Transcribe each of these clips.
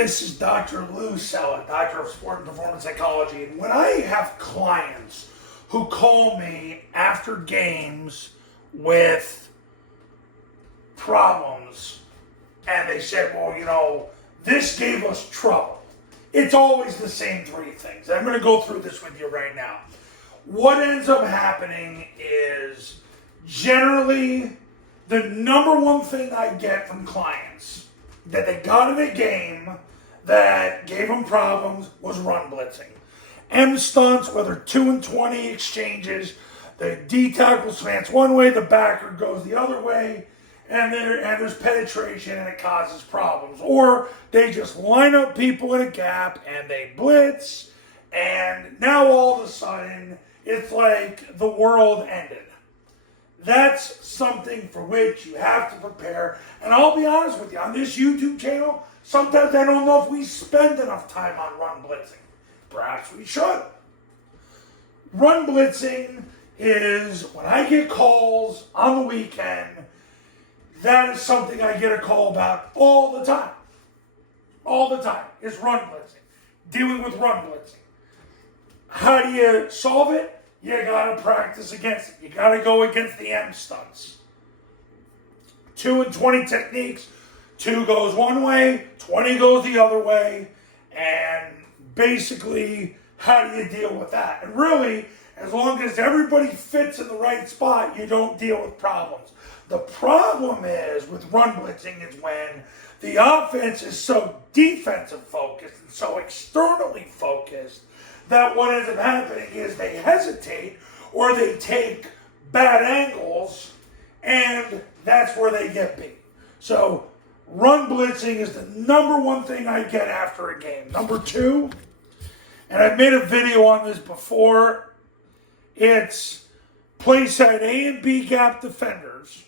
This is Dr. Lou Cella, Doctor of Sport and Performance Psychology. And when I have clients who call me after games with problems and they say, well, this gave us trouble. It's always the same three things. I'm going to go through this with you right now. What ends up happening is generally the number one thing I get from clients that they got in a game that gave them problems was run blitzing. M stunts, whether 2 and 20 exchanges, the D tackle slants one way, the backer goes the other way, and there's penetration and it causes problems. Or they just line up people in a gap and they blitz, and now all of a sudden it's like the world ended. That's something for which you have to prepare. And I'll be honest with you, on this YouTube channel, sometimes I don't know if we spend enough time on run blitzing. Perhaps we should. Run blitzing is when I get calls on the weekend, that is something I get a call about all the time. All the time is run blitzing. Dealing with run blitzing. How do you solve it? You gotta practice against it. You gotta go against the M stunts. 2 and 20 techniques. 2 goes one way, 20 goes the other way, and basically, how do you deal with that? And really, as long as everybody fits in the right spot, you don't deal with problems. The problem is with run blitzing is when the offense is so defensive focused and so externally focused that what ends up happening is they hesitate or they take bad angles, and that's where they get beat. So run blitzing is the number one thing I get after a game. Number 2, and I've made a video on this before, it's playside A and B gap defenders.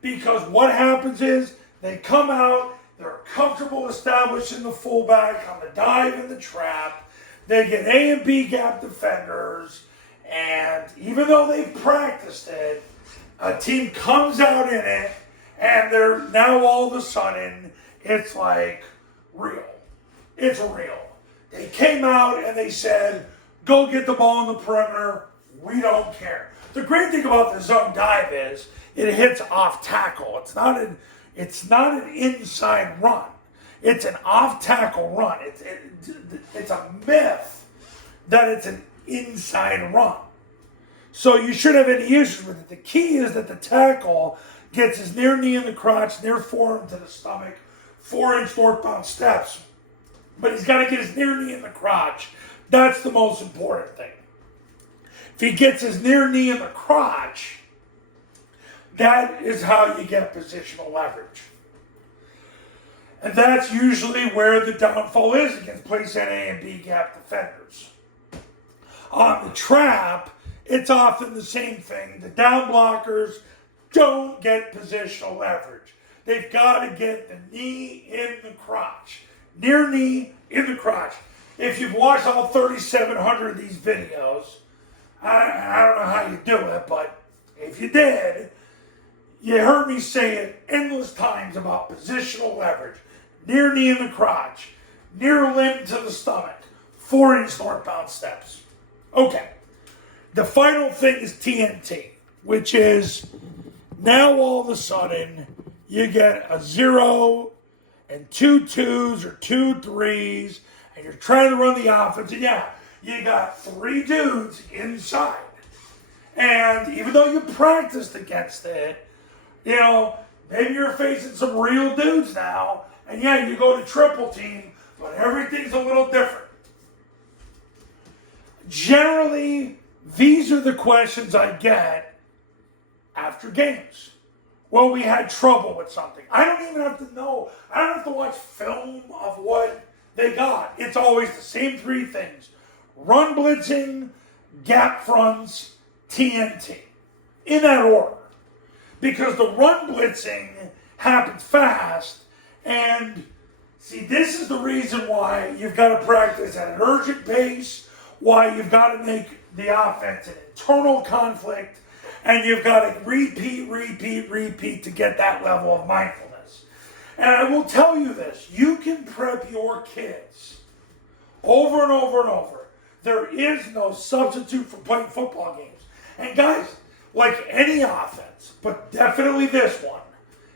Because what happens is they come out, they're comfortable establishing the fullback on the dive and the trap. They get A and B gap defenders, and even though they've practiced it, a team comes out in it, and they're now all of a sudden, it's like real. It's real. They came out and they said, go get the ball in the perimeter. We don't care. The great thing about the zone dive is it hits off tackle. It's not an inside run. It's an off tackle run. It's a myth that it's an inside run. So you shouldn't have any issues with it. The key is that the tackle gets his near knee in the crotch, near forearm to the stomach, 4-inch northbound steps. But he's got to get his near knee in the crotch. That's the most important thing. If he gets his near knee in the crotch, that is how you get positional leverage. And that's usually where the downfall is against playside A and B gap defenders. On the trap, it's often the same thing. The down blockers don't get positional leverage. They've got to get the knee in the crotch. Near knee in the crotch. If you've watched all 3,700 of these videos, I don't know how you do it, but if you did, you heard me say it endless times about positional leverage. Near knee in the crotch. Near limb to the stomach. 4-inch northbound steps. Okay. The final thing is TNT, which is now all of a sudden you get a 0 and 2 2s or 2 3s, and you're trying to run the offense, and you got 3 dudes inside. And even though you practiced against it, maybe you're facing some real dudes now, and you go to triple team, but everything's a little different. Generally, these are the questions I get after games. Well, we had trouble with something. I don't even have to know. I don't have to watch film of what they got. It's always the same 3 things. Run blitzing, gap fronts, TNT. In that order. Because the run blitzing happens fast, and see, this is the reason why you've got to practice at an urgent pace, why you've got to make the offense an internal conflict, and you've got to repeat to get that level of mindfulness. And I will tell you this, you can prep your kids over and over and over. There is no substitute for playing football games. And guys, like any offense, but definitely this one,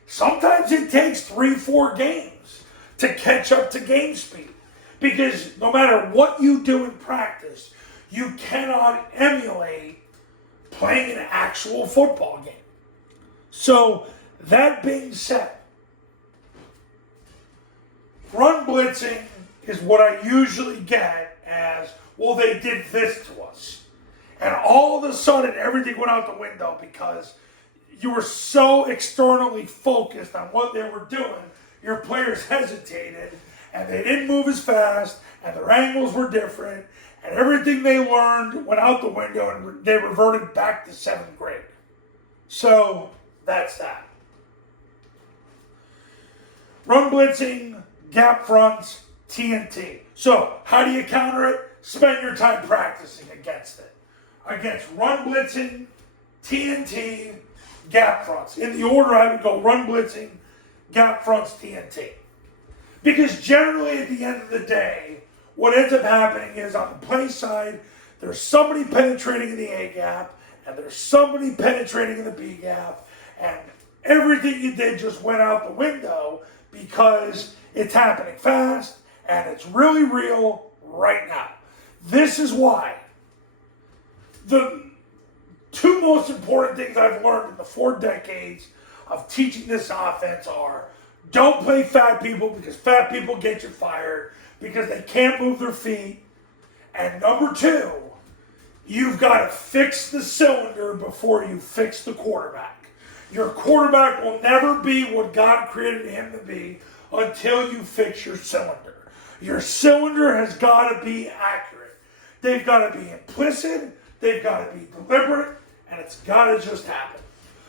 sometimes it takes 3-4 games to catch up to game speed. Because no matter what you do in practice, you cannot emulate playing an actual football game. So, that being said, run blitzing is what I usually get as, well, they did this to us. And all of a sudden, everything went out the window because you were so externally focused on what they were doing, your players hesitated, and they didn't move as fast, and their angles were different, and everything they learned went out the window, and they reverted back to 7th grade. So, that's that. Run blitzing, gap fronts, TNT. So, how do you counter it? Spend your time practicing against it. Against run blitzing, TNT, gap fronts. In the order I would go run blitzing, gap fronts, TNT. Because generally at the end of the day, what ends up happening is on the play side, there's somebody penetrating in the A gap, and there's somebody penetrating in the B gap, and everything you did just went out the window because it's happening fast, and it's really real right now. This is why the 2 most important things I've learned in the 4 decades of teaching this offense are, don't play fat people because fat people get you fired because they can't move their feet. And number 2, you've got to fix the cylinder before you fix the quarterback. Your quarterback will never be what God created him to be until you fix your cylinder. Your cylinder has got to be accurate. They've got to be implicit, they've got to be deliberate, and it's got to just happen.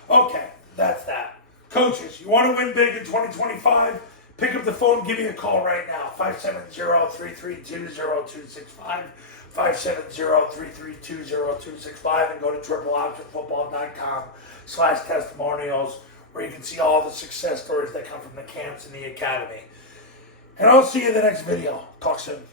Okay, that's that. Coaches, you want to win big in 2025? Pick up the phone and give me a call right now. 570-332-0265. 570-332-0265. And go to tripleoptionfootball.com/testimonials where you can see all the success stories that come from the camps and the academy. And I'll see you in the next video. Talk soon.